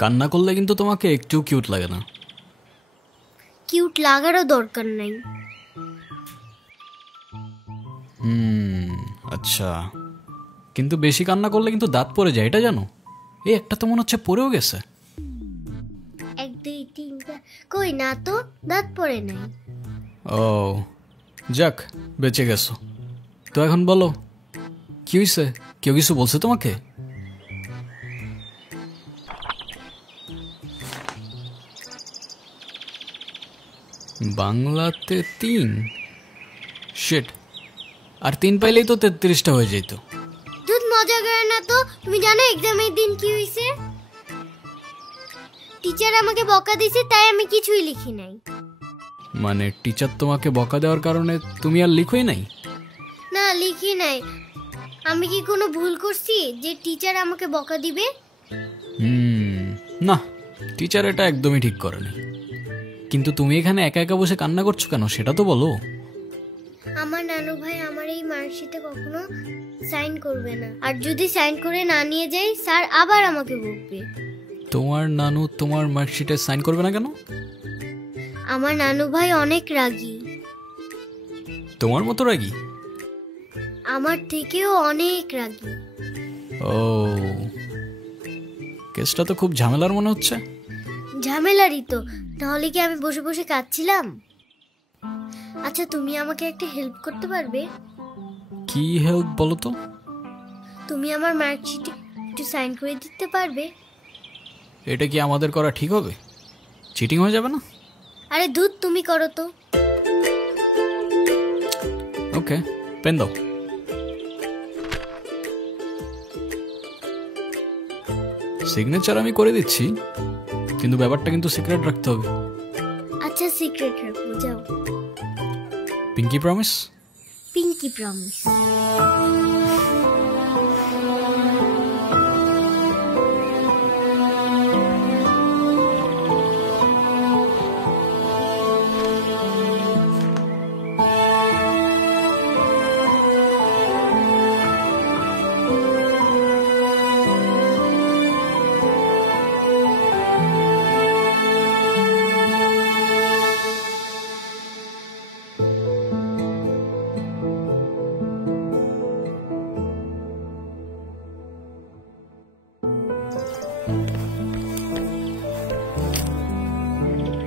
কান্না করলে কিন্তু তোমাকে একটু কিউট লাগে না। কিউট লাগারও দরকার নাই। আচ্ছা, কিন্তু বেশি কান্না করলে কিন্তু দাঁত পড়ে যায়, এটা জানো? এই একটা তো মনে হচ্ছে পড়েও গেছে। 1 2 3 4 কই না তো, দাঁত পড়ে নাই। ও যাক, বেঁচে গেছো। তো এখন বলো কি হয়েছে? কেউ কিছু বলছে তোমাকে? বাংলাতে 3? শিট, আর 3 পাইলেই তো 33টা হয়ে যেত। দুধ মজা করে না তো। তুমি জানো এক্সামের দিন কি হয়েছে? টিচার আমাকে বকা দিয়েছে, তাই আমি কিছুই লিখি নাই। মানে টিচার তোমাকে বকা দেওয়ার কারণে তুমি আর লিখোই নাই? না, লিখি নাই। আমি কি কোনো ভুল করছি যে টিচার আমাকে বকা দিবে? না, টিচার এটা একদমই ঠিক করেনি। কিন্তু তুমি এখানে একা একা বসে কান্না করছো কেন, সেটা তো বলো। আমার নানু ভাই আমার এই মার্কশিটে কখনো সাইন করবে না, আর যদি সাইন করে না নিয়ে যাই স্যার আবার আমাকে বকবে। তোমার নানু তোমার মার্কশিটে সাইন করবে না কেন? আমার নানু ভাই অনেক রাগী। তোমার মতো রাগী? আমার থেকেও অনেক রাগী। ও, কেসটা তো খুব ঝামেলার মনে হচ্ছে। ঝামেলারই তো, তাহলে কি আমি বসে বসে কাঁদছিলাম? আচ্ছা, তুমি আমাকে একটা হেল্প করতে পারবে? কি হেল্প বলো তো? তুমি আমার মার্কশিটে একটু সাইন করে দিতে পারবে? এটা কি আমাদের করা ঠিক হবে? চিটিং হয়ে যাবে না? আরে ধুত, তুমি করো তো। ওকে, পেন দাও। সিগনেচার আমি করে দিচ্ছি, কিন্তু ব্যাপারটা কিন্তু সিক্রেট রাখতে হবে। আচ্ছা, সিক্রেট রাখবো, যাও। Pinky promise? Pinky promise.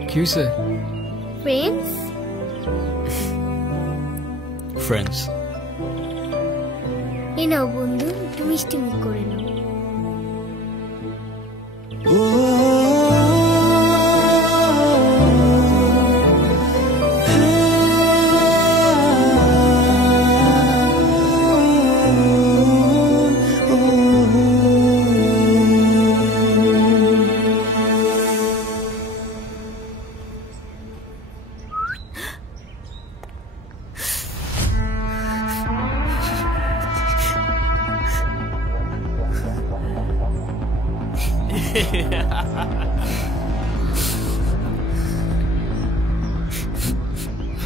কি হয়েছে? ফ্রেন্ডস। ফ্রেন্ডস? এই নাও বন্ধু, একটু মিষ্টি মুখ করে নাও।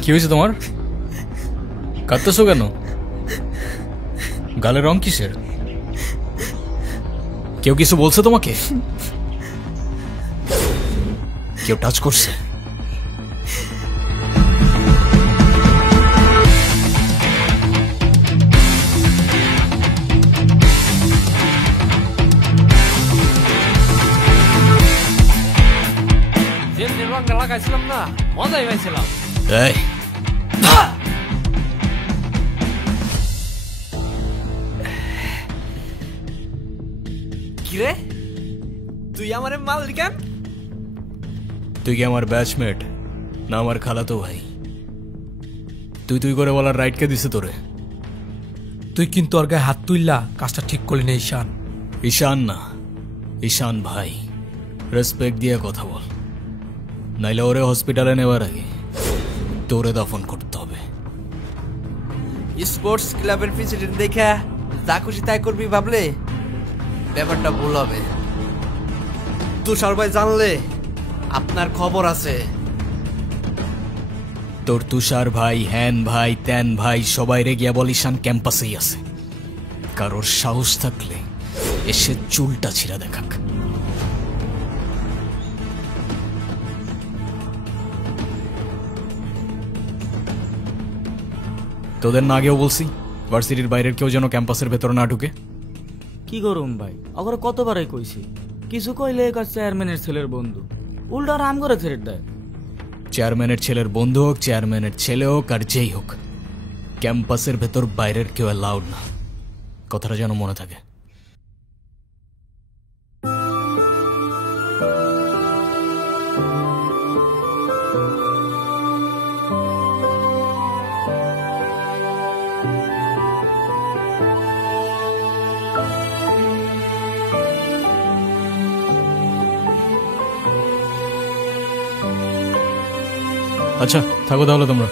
কি হয়েছে তোমার? কাঁদতেছো কেন? গালের রং কিসের? কেউ কিছু বলছে তোমাকে? কেউ টাচ করছে? লাগাইছিলাম না, মজাই পাইছিলাম। এই, পারলি কেন? তুই কি আমার ব্যাচমেট না আমার খালাতো ভাই? তুই তুই করে বলার রাইট কে দিছে তোরে? তুই কিন্তু ওর গায়ে হাত তুললা, কাজটা ঠিক করলি না ঈশান। ঈশান না, ঈশান ভাই। রেসপেক্ট দিয়ে কথা বল, নাইলে ওরে হসপিটালে নেওয়ার আগে তোরে দফন করতে হবে। স্পোর্টস ক্লাবের প্রেসিডেন্ট দেখা যা খুশি তাই করবি ভাবলে ব্যাপারটা ভুল হবে। তুষার ভাই জানলে আপনার খবর আছে। তোর তুষার ভাই, হ্যান ভাই, ত্যান ভাই সবাই রে গিয়া বল ঈশান ক্যাম্পাসেই আছে। কারোর সাহস থাকলে এসে চুলটা ছিঁড়া দেখাক। তোদের না আগেও বলছি ভার্সিটির বাইরের কেউ যেন ক্যাম্পাসের ভেতর না ঢুকে। কি করুম ভাই, অগর কতবারই কইছি, কিছু কইলে চেয়ারম্যানের ছেলের বন্ধু, উল্টা রাম করে ছেড়ে দেয়। চেয়ারম্যানের ছেলের বন্ধু হোক, চেয়ারম্যানের ছেলে হোক, আর যেই হোক, ক্যাম্পাসের ভেতর বাইরের কেউ অ্যালাউড না। কথাটা যেন মনে থাকে। আচ্ছা থাকো তাহলে তোমরা।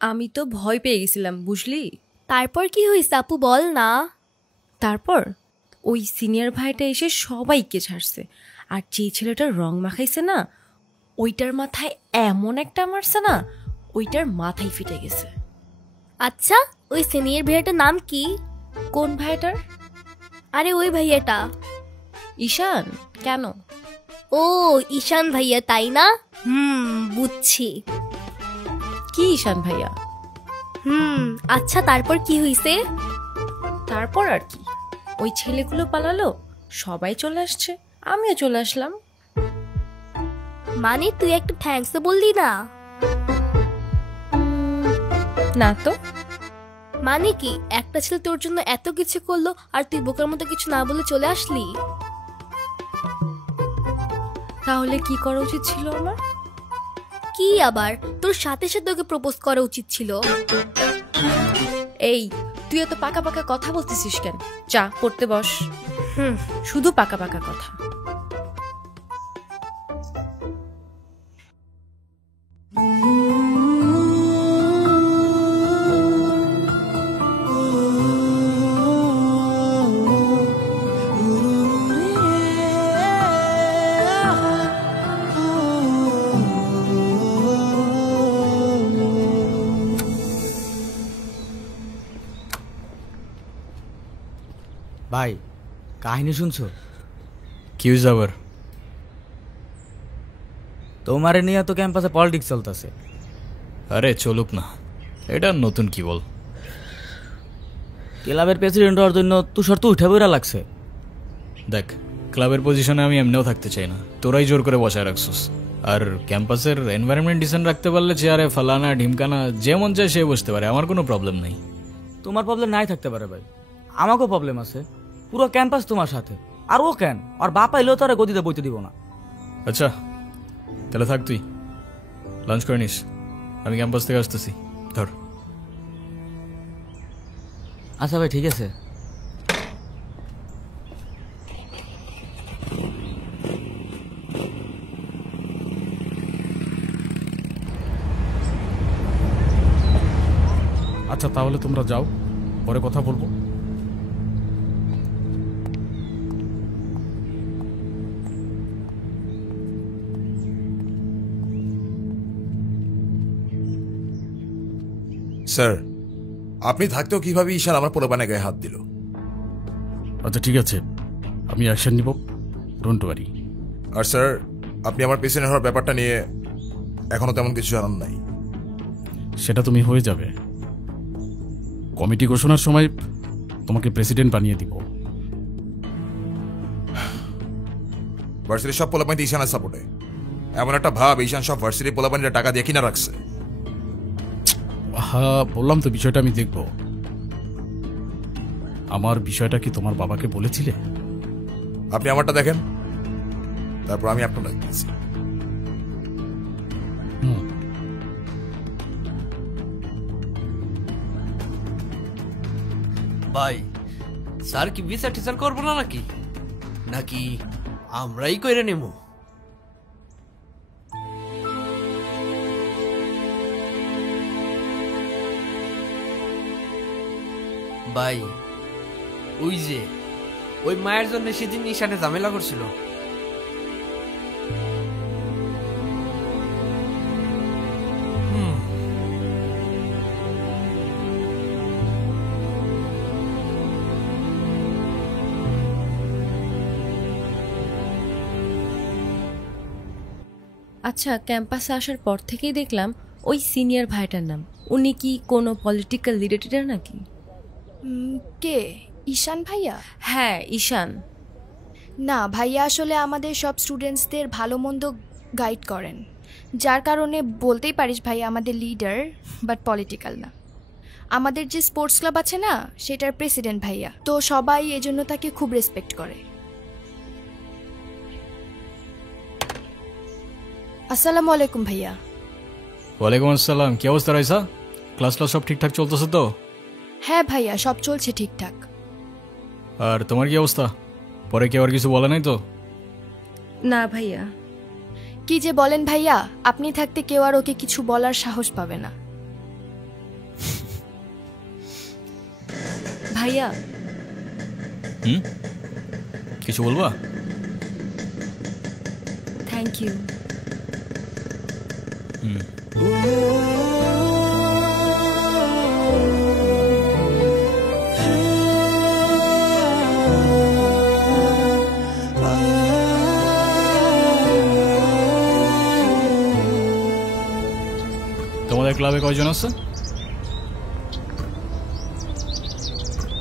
আমি তো ভয় পেয়ে গেছিলাম বুঝলি। তারপর কি হয়েছে আপু বল না। তারপর ওই সিনিয়র ভাইটা এসে সবাইকে ছাড়ছে, আর যে ছেলেটার রং মাখাইছে না ওইটার মাথায় এমন একটা মারছে না, ওইটার মাথায় ফিটে গেছে। আচ্ছা ওই সিনিয়র ভাইয়াটার নাম কি? কোন ভাইটার? আরে ওই ভাইয়াটা। ঈশান। কেন? ও ঈশান ভাইয়া তাই না? বুঝছি। কি ঈশান ভাইয়া? আচ্ছা তারপর কি হয়েছে? তারপর আর কি, ওই ছেলেগুলো পালালো, সবাই চলে আসছে, আমিও চলে আসলাম। মানে তুই একটু থ্যাঙ্কস বললি না? না তো। মানে কি একটা ছেলে তোর জন্য এত কিছু করলো আর তুই বোকার মতো কিছু না বলে চলে আসলি? তাহলে কি করা উচিত ছিল আমার? কি আবার, তোর সাথে সাথে ওকে প্রপোজ করা উচিত ছিল। এই তুই এত পাকা পাকা কথা বলতেছিস কেন? চা পড়তে বস। শুধু পাকা পাকা কথা। ভাই কাহিনী শুনছো? কি হয়েছে আবার? তোমারে নিয়ে তো ক্যাম্পাসে পলিটিক্স চলতেছে। আরে চলুক না, এটা নতুন কি বল। ক্লাবের প্রেসিডেন্ট হওয়ার জন্য তুষার তো উঠে বইরা লাগছে। দেখ ক্লাবের পজিশনে আমি এমনিও থাকতে চাই না, তোরাই জোর করে বসায় রাখছিস। আর ক্যাম্পাসের এনভায়রনমেন্ট ডিসেন্ট রাখতে পারলে চেয়ারে ফালানা ঢিমকানা যেমন চায় সে বসতে পারে, আমার কোনো প্রবলেম নেই। তোমার প্রবলেম নাই থাকতে পারে ভাই, আমাকেও প্রবলেম আছে। পুরো ক্যাম্পাস তোমার সাথে, আর ও কেন আর বাপ এলেও তো আর গদিতে বইতে দিব না। আচ্ছা তাহলে থাক, তুই লাঞ্চ করে নিস, আমি ক্যাম্পাস থেকে আসতেছি। ধর। আচ্ছা ভাই ঠিক আছে। আচ্ছা তাহলে তোমরা যাও, পরে কথা বলবো। স্যার, আপনি থাকতেও কিভাবে ঈশান আমার পোলাপানের গায়ে হাত দিল? আচ্ছা ঠিক আছে, আমি অ্যাকশন নিব, ডোন্ট ওয়ারি। আর স্যার, আপনি আমার পেছনে হওয়ার ব্যাপারটা নিয়ে এখনো তেমন কিছু জানান নাই। সেটা তুমি হয়ে যাবে, কমিটি ঘোষণার সময় তোমাকে প্রেসিডেন্ট বানিয়ে দিব। ভার্সিটির সব পোলাপানি ঈশানের সাপোর্টে। এমন একটা ভাব ঈশান সব ভার্সিটি পোলাপানিরা টাকা দিয়ে কিনা রাখছে। হ্যাঁ বললাম তো, বিষয়টা আমি দেখব। আমার বিষয়টা কি তোমার বাবাকে বলেছিলে? আপনি আমারটা দেখেন, তারপর আমি আপনারটা দেখতেছি। ভাই স্যার কি বিচার টিচার করবো না নাকি নাকি আমরাই কইরে নেব? ভাই ওই যে ওই মায়ের জন্য সেদিন ঈশানে ঝামেলা করছিল। আচ্ছা, ক্যাম্পাসে আসার পর থেকেই দেখলাম ওই সিনিয়র ভাইটার নাম। উনি কি কোনো পলিটিক্যাল লিডার নাকি? কে? ঈশান ভাইয়া? হ্যাঁ, ঈশান। না, ভাইয়া আসলে আমাদের সব স্টুডেন্টসদের ভালো মন্দ গাইড করেন, যার কারণে বলতেই পারিস ভাইয়া আমাদের লিডার, বাট পলিটিক্যাল না। আমাদের যে স্পোর্টস ক্লাব আছে না, সেটার প্রেসিডেন্ট ভাইয়া, তো সবাই এজন্য তাকে খুব রেসপেক্ট করে। আসসালামু আলাইকুম ভাইয়া। ওয়ালাইকুম আসসালাম। কি অবস্থা রাইসা? ক্লাস সব ঠিকঠাক চলতেছে তো? হ্যাঁ ভাইয়া, সব চলছে ঠিকঠাক। আর তোমার কি অবস্থা? পরে কেউ আর কিছু বলে নাই তো? না ভাইয়া। কি যে বলেন ভাইয়া, আপনি থাকতে কেউ আর ওকে কিছু বলার সাহস পাবে না। ভাইয়া কিছু বলবা? Thank you. তোমাদের ক্লাবে কয়জন আছে?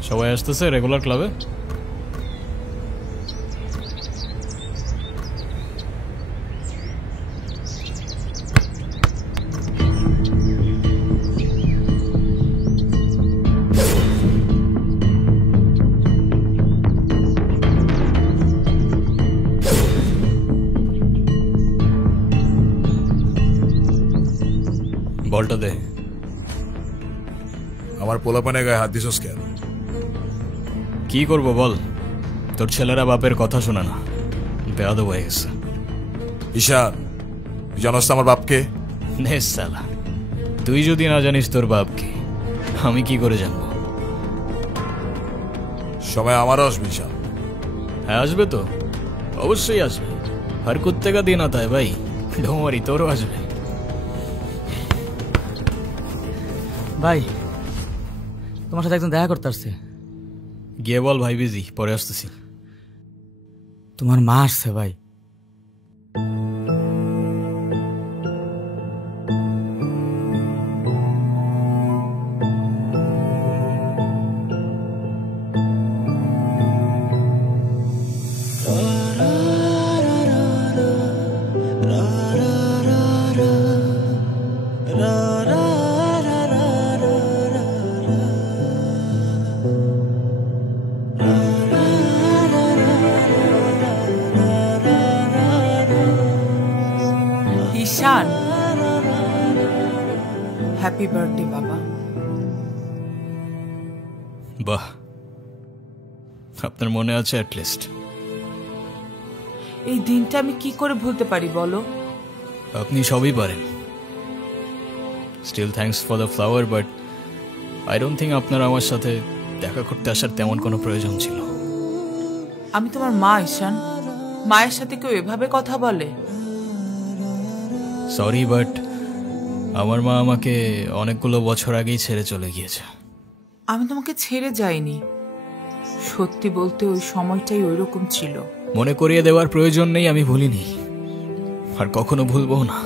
সবাই আসতেছে রেগুলার ক্লাবে? বলটা দে। আমার পোলাপানে গায়ে হাত দিছস কেন? কি করব বল, তোর ছেলেরা বাপের কথা শোনে না, বেয়াদব হয়ে গেছে। ঈশান, তুই জানোস তো আমার বাপকে? নে সালা, তুই যদি না জানিস তোর বাপকে, আমি কি করে জানবো? সময় আমারও আসবে ঈশান। হ্যাঁ আসবে তো, অবশ্যই আসবে। আর কুত্তেকা দিন আতা ভাই, ডোমারি তোরও আসবে। ভাই তোমার সাথে একজন দেখা করতে আসছে। গিয়ে বল ভাই বিজি, পরে আসতেছি। তোমার মা আসছে ভাই। ঈশান, হ্যাপি বার্থডে বাবা। বাহ, আপনার মনে আছে অ্যাটলিস্ট। এই দিনটা আমি কি করে ভুলতে পারি বলো? আপনি সবই পারেন। Still thanks for the flower, but I don't think আপনার আমার সাথে দেখা করতে আসার তেমন কোনো প্রয়োজন ছিল। আমি তোমার মা ঈশান, মায়ের সাথে কেউ এভাবে কথা বলে? সরি, বাট আমার মা আমাকে অনেকগুলো বছর আগেই ছেড়ে চলে গিয়েছে। আমি তোমাকে ছেড়ে যাইনি, সত্যি বলতে ওই সময়টাই ওইরকম ছিল। মনে করিয়ে দেওয়ার প্রয়োজন নেই, আমি ভুলিনি আর কখনো ভুলবো না।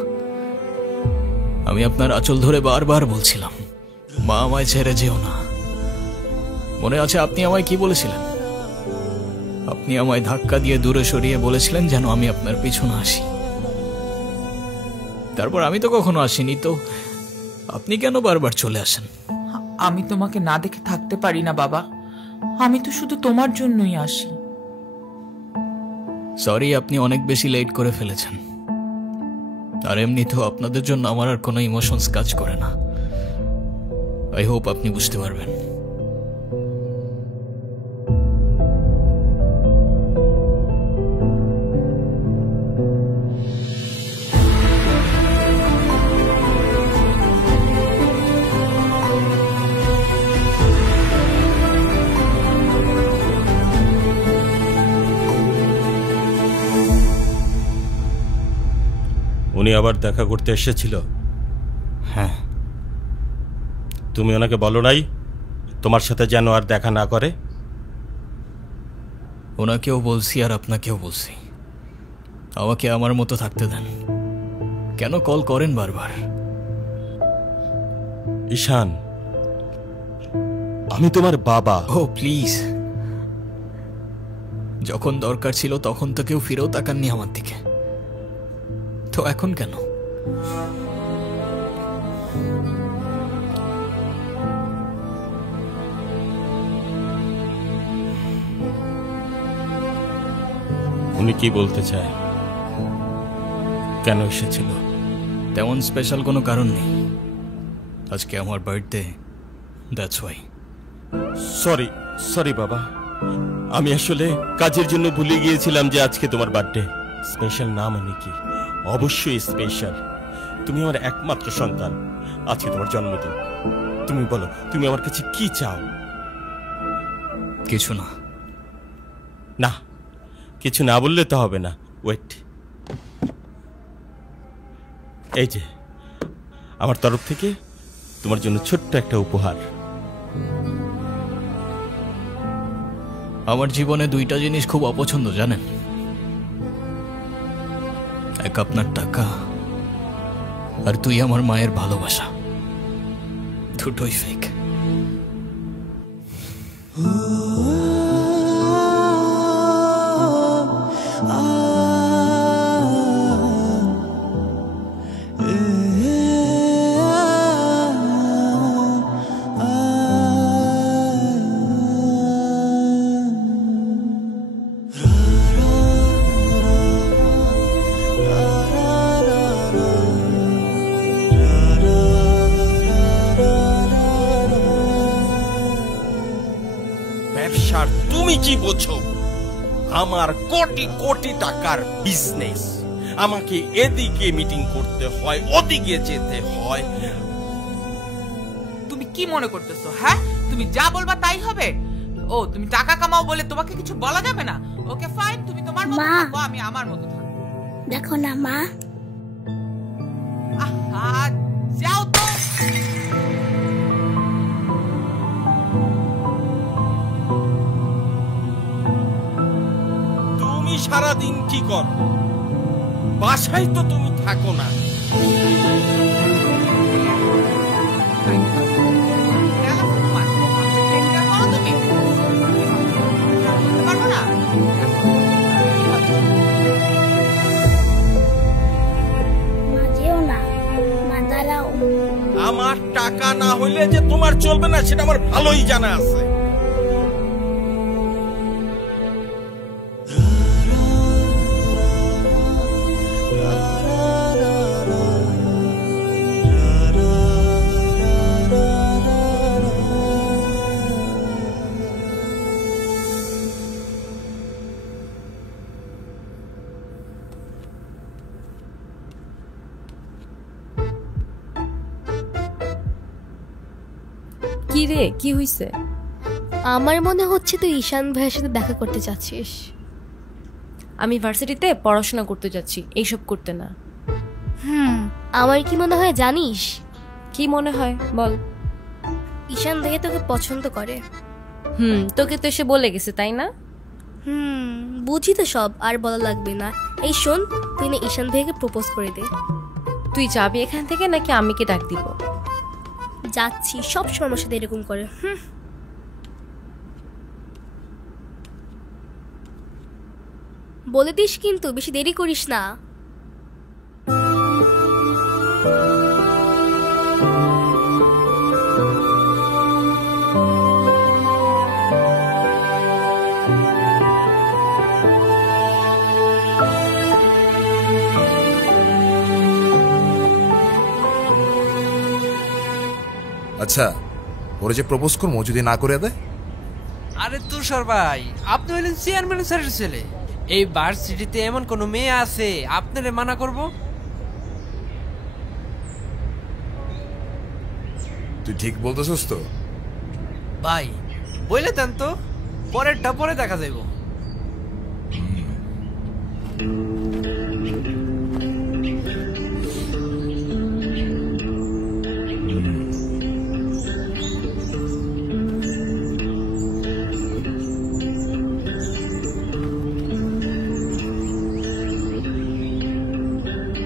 আমি আপনার আঁচল ধরে বারবার বলছিলাম, মা আমায় ছেড়ে যেও না, মনে আছে আপনি আমায় কি বলেছিলেন? আপনি আমায় ধাক্কা দিয়ে দূরে সরিয়ে বলেছিলেন যেন আমি আপনার পিছনে আসি। তারপর আমি তো কখনো আসিনি, তো আপনি কেন বারবার চলে আসেন? আমি তোমাকে না দেখে থাকতে পারি না বাবা, আমি তো শুধু তোমার জন্যই আসি। সরি, আপনি অনেক বেশি লেট করে ফেলেছেন। আর এমনিতেও আপনাদের জন্য আমার আর কোনো ইমোশনস কাজ করে না। আই হোপ আপনি বুঝতে পারবেন। উনি আবার দেখা করতে এসেছিল? হ্যাঁ। তুমি ওনাকে বলো নাই তোমার সাথে যেন আর দেখা না করে? ওনাকেও বলছি আর আপনাকেও বলছি, আমাকে আমার মতো থাকতে দেন। কেন কল করেন বারবার? ঈশান, আমি তোমার বাবা। ও প্লিজ, যখন দরকার ছিল তখন তো কেউ ফিরেও তাকাননি আমার দিকে, তো এখন কেন? উনি কি বলতে চায়? কেন এসেছিল? তেমন স্পেশাল কোনো কারণ নেই, আজকে আমার birthday, that's why. Sorry sorry বাবা, আমি আসলে কাজের জন্য ভুলে গিয়েছিলাম যে আজকে তোমার বার্থডে। স্পেশাল না মানে কি? অবশ্যই স্পেশাল। তুমি আমার একমাত্র সন্তান, আজকে তোমার জন্মদিন। তুমি বলো, তুমি আমার কাছে কি চাও? কিছু না। না, কিছু না বললে তো হবে না। ওয়েট, এই যে আমার তরফ থেকে তোমার জন্য ছোট্ট একটা উপহার। আমার জীবনে দুইটা জিনিস খুব অপছন্দ জানেন, এক আপনার টাকা আর তুই আমার মায়ের ভালোবাসা, দুটোই ফেক। ব্যবসার তুমি কি বোঝো? আমার কোটি কোটি টাকার বিজনেস, আমাকে এদিকে মিটিং করতে হয়, ওদিকে যেতে হয়। তুমি কি মনে করতেছো? হ্যাঁ, তুমি যা বলবা তাই হবে? ও, তুমি টাকা কামাও বলে তোমাকে কিছু বলা যাবে না? ওকে ফাইন, তুমি তোমার মতো থাকো, আমি আমার মতো থাকবো। দেখো না মা, আহা, যাও তো। তুমি সারাদিন কি কর? বাসায় তো তুমি থাকো না। আমার টাকা না হইলে যে তোমার চলবে না সেটা আমার ভালোই জানা আছে। কি রে, কি হইছে? আমার মনে হচ্ছে তুই ঈশান ভাইয়ের সাথে দেখা করতে চাচ্ছিস। আমি ভার্সিটিতে পড়াশোনা করতে যাচ্ছি, এইসব করতে না। আমার কি মনে হয় জানিস? কি মনে হয় বল। ঈশান ভাইয়া তোকে পছন্দ করে। তোকে তো এসে বলে গেছে তাই না? বুঝি তো সব, আর বলা লাগবে না। এই শোন, তুই না ঈশান ভাইয়াকে প্রপোজ করে দে। তুই যাবি এখান থেকে নাকি আমি কে ডাক দিব? যাচ্ছি, সব সময় সাথে এরকম করে। যাচ্ছি, সব সময় সাথে এরকম করে। তুই যাবি এখান থেকে নাকি আমি কে ডাক দিব? যাচ্ছি, সব সময় সাথে এরকম করে। তুই যাবি এখান থেকে নাকি আমি কে ডাক দিব? যাচ্ছি, সব সময় সাথে এরকম করে। তুই যাবি এখান থেকে নাকি আমি কে ডাক দিব? যাচ্ছি, সব সময় সাথে এরকম করে। বলে দিস কিন্তু, বেশি দেরি করিস না। আচ্ছা, ওরা যে প্রপোজ করবো যদি না করে দেয়? আরে তুষার ভাই, আপনি হইলেন চেয়ারম্যান স্যারের ছেলে। এই ভার্সিটিতে এমন কোন মেয়ে আছে আপনারে মানা করব? তুই ঠিক বলতেছস তো? ভাই বইলে দেন তো, পরেরটা পরে দেখা যাইব।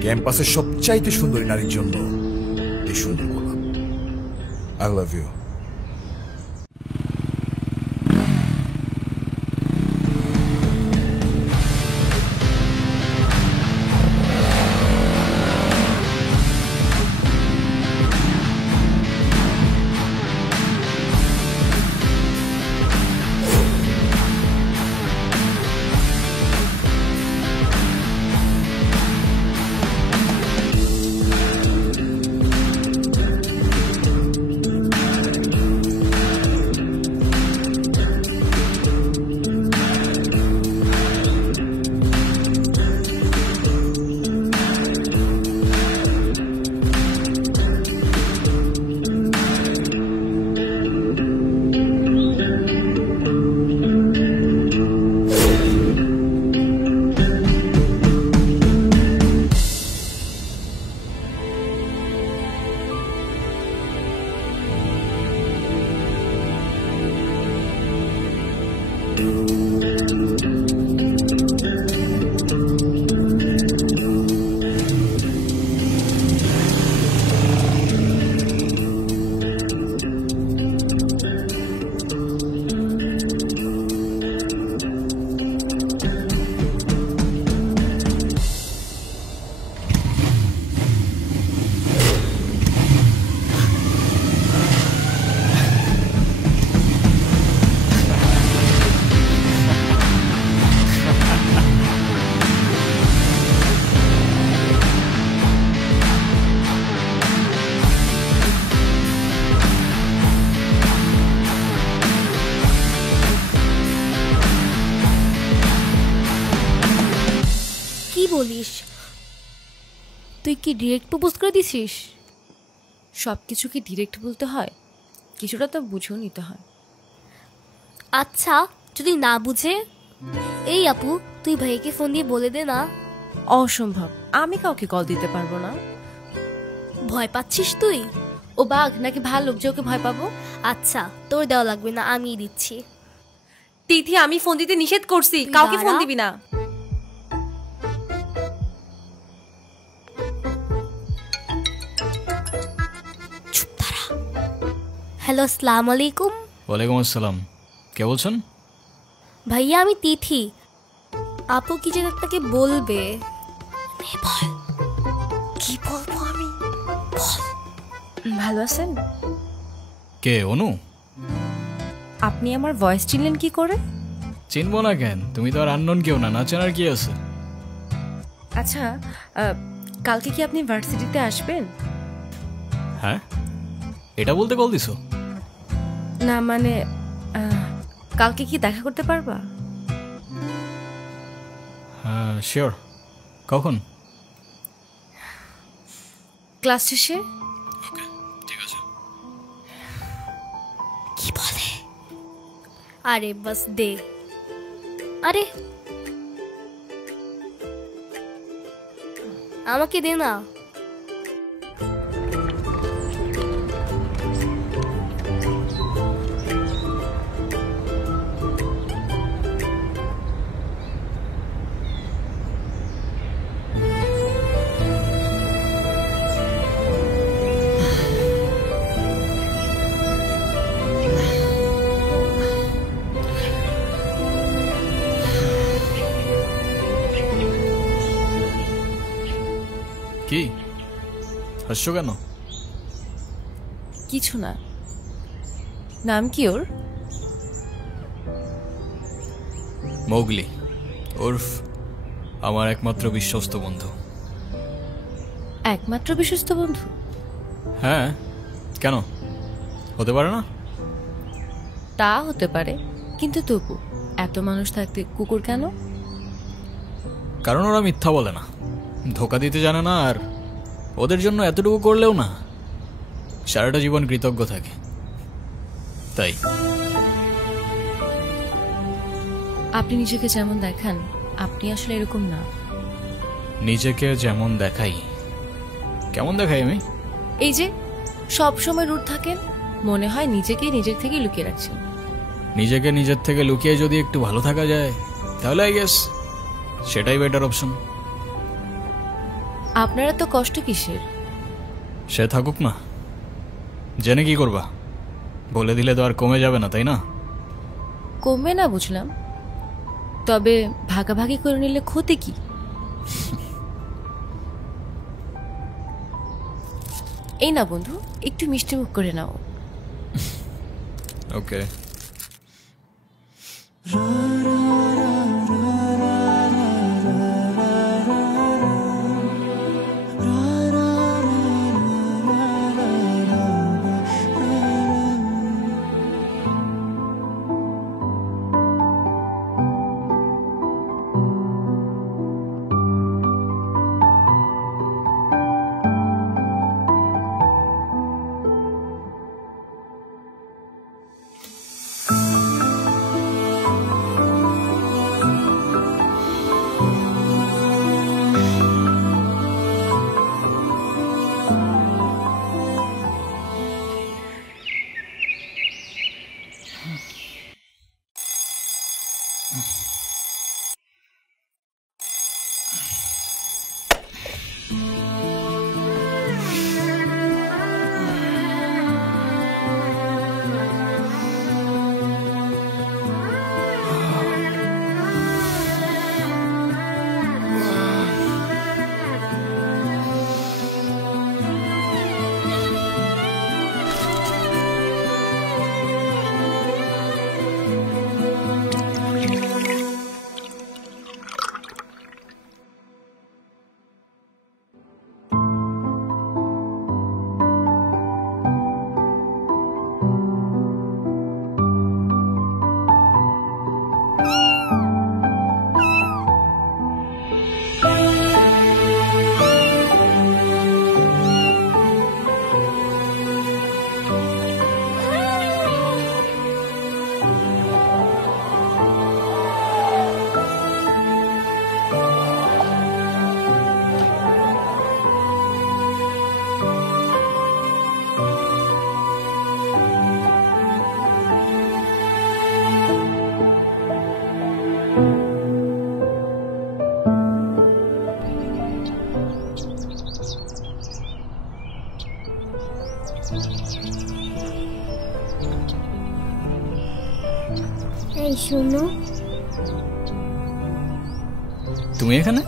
ক্যাম্পাসের সবচাইতে সুন্দরী নারীর জন্য এই সুন্দর গোলাপ। I love you. বলিস? তুই কি ডিরেক্ট প্রপোজ করে দিছিস? সব কিছু কি ডিরেক্ট বলতে হয়? কিছুটা তো বুঝেও নিতে হয়। আচ্ছা, যদি না বুঝে? এই আপু, তুই ভাইকে ফোন দিয়ে বলে দে না। অসম্ভব, আমি কাউকে কল দিতে পারবো না। ভয় পাচ্ছিস তুই? ও বাঘ নাকি ভালো যে ওকে ভয় পাবো? আচ্ছা, তোর দেওয়া লাগবে না, আমি দিচ্ছি। তিথি, আমি ফোন দিতে নিষেধ করছি, কাউকে ফোন দিবি না। হ্যালো, আসসালামু আলাইকুম। ওয়ালাইকুম আসসালাম। কে বলছেন? ভাইয়া, আমি তিথি। আপু কি যেন আপনাকে বলবে। কি বলবো আমি? ভালো আছেন? কে? অনু? আপনি আমার ভয়েস চিনলেন কি করে? চিনবো না কেন? তুমি তো আর আননোন কেউ না, না চেনার কি আছে? আচ্ছা, কালকে কি আপনি ভার্সিটিতে আসবেন? হ্যাঁ, এটা বলতে কল দিছো? না মানে কালকে কি দেখা করতে পারবা? হ্যাঁ শিওর। কখন? ক্লাস শেষে। ওকে, ঠিক আছে। কি বলে? আরে বাস দে। আরে আমাকে দে না। কি হাসছো কেন? কিছু না। নাম কি ওর? মৌগলি, ওরফ আমার একমাত্র বিশ্বস্ত বন্ধু। একমাত্র বিশ্বস্ত বন্ধু? হ্যাঁ, কেন হতে পারে না? তা হতে পারে, কিন্তু তবু এত মানুষ থাকতে কুকুর কেন? কারণ ওরা মিথ্যা বলে না, ধোকা দিতে জানে না, আর ওদের জন্য এতটুকু করলেও না সারাটা জীবন কৃতজ্ঞ থাকে। তাই আপনি নিজেকে যেমন দেখান, আপনি আসলে এরকম না। নিজেকে যেমন দেখাই? কেমন দেখাই আমি? এই যে সব সময় রুট থাকেন, মনে হয় নিজেকে নিজের থেকে লুকিয়ে রাখছেন। নিজেকে নিজের থেকে লুকিয়ে যদি একটু ভালো থাকা যায় তাহলে আই গেস সেটাই বেটার অপশন। আপনারা তো কষ্ট কিসের? সে থাকুক না, জেনে কি করবা? বলে দিলে তো আর কমে যাবে না, তাই না? কমবে না বুঝলাম, তবে ভাগাভাগি করে নিলে ক্ষতি কি? এই না বন্ধু, একটু মিষ্টি মুখ করে নাও। ওকে। এই শোনো, তুমি এখানে?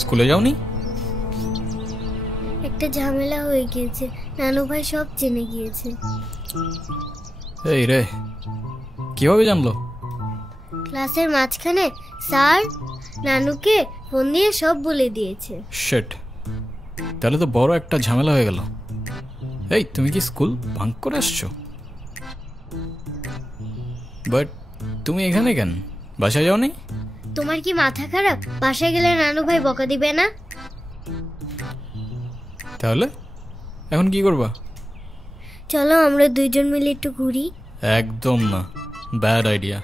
স্কুলে যাওনি? একটা ঝামেলা হয়ে গিয়েছে, নানু ভাই সব জেনে গিয়েছে। এই রে, কিভাবে জানলো? ক্লাসের মাঝখানে স্যার নানুকে ফোন দিয়ে সব বলে দিয়েছে। শিট, তাহলে তো বড় একটা ঝামেলা হয়ে গেল। এই, তুমি কি স্কুল ভাঙ করে আসছো? বাট তুমি এখানে কেন? বাসায় যাওনি? তোমার কি মাথা খারাপ? বাসায় গেলে নানু ভাই বকা দিবে না? তাহলে এখন কি করবা? চলো আমরা দুইজন মিলে একটু ঘুরি। একদম না, ব্যাড আইডিয়া।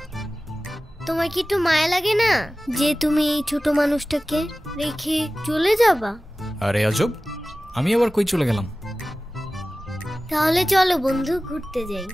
তোমার কি একটু মায়া লাগে না যে তুমি এই ছোট মানুষটাকে রেখে চলে যাবা? আরে আজব, আমি আবার কই চলে গেলাম? তাহলে চলো বন্ধু, ঘুরতে যাই।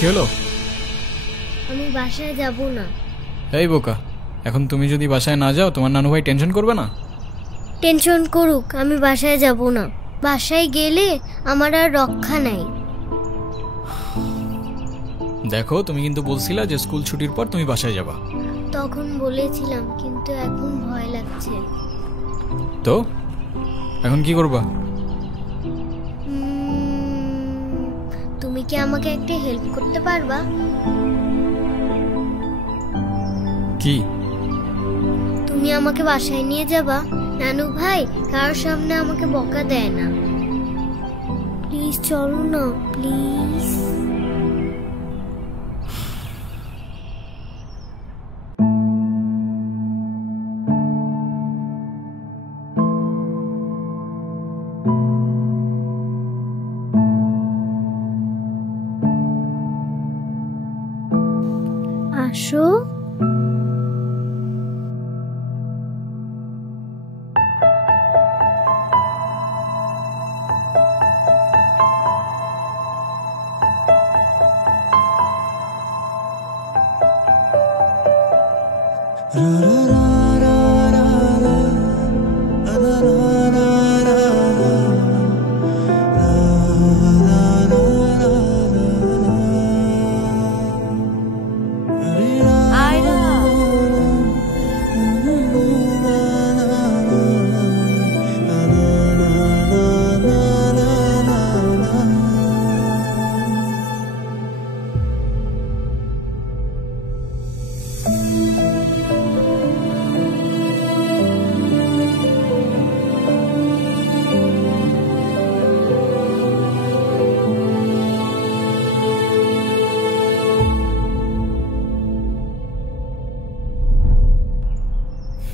কি হলো? আমি বাসায় যাব না। এই বোকা, এখন তুমি যদি বাসায় না যাও তোমার নানু ভাই টেনশন করবে না? টেনশন করুক, আমি বাসায় যাব না। বাসায় গেলে আমার আর রক্ষা নাই। দেখো, তুমি কিন্তু বলছিলা যে স্কুল ছুটির পর তুমি বাসায় যাবা। তখন বলেছিলাম, কিন্তু এখন ভয় লাগছে। তো এখন কি করবা? তুমি কি আমাকে একটা হেল্প করতে পারবা? কি? তুমি আমাকে বাসায় নিয়ে যাবা? নানু ভাই কারোর সামনে আমাকে বকা দেয় না। প্লিজ চলো না, প্লিজ। আসো।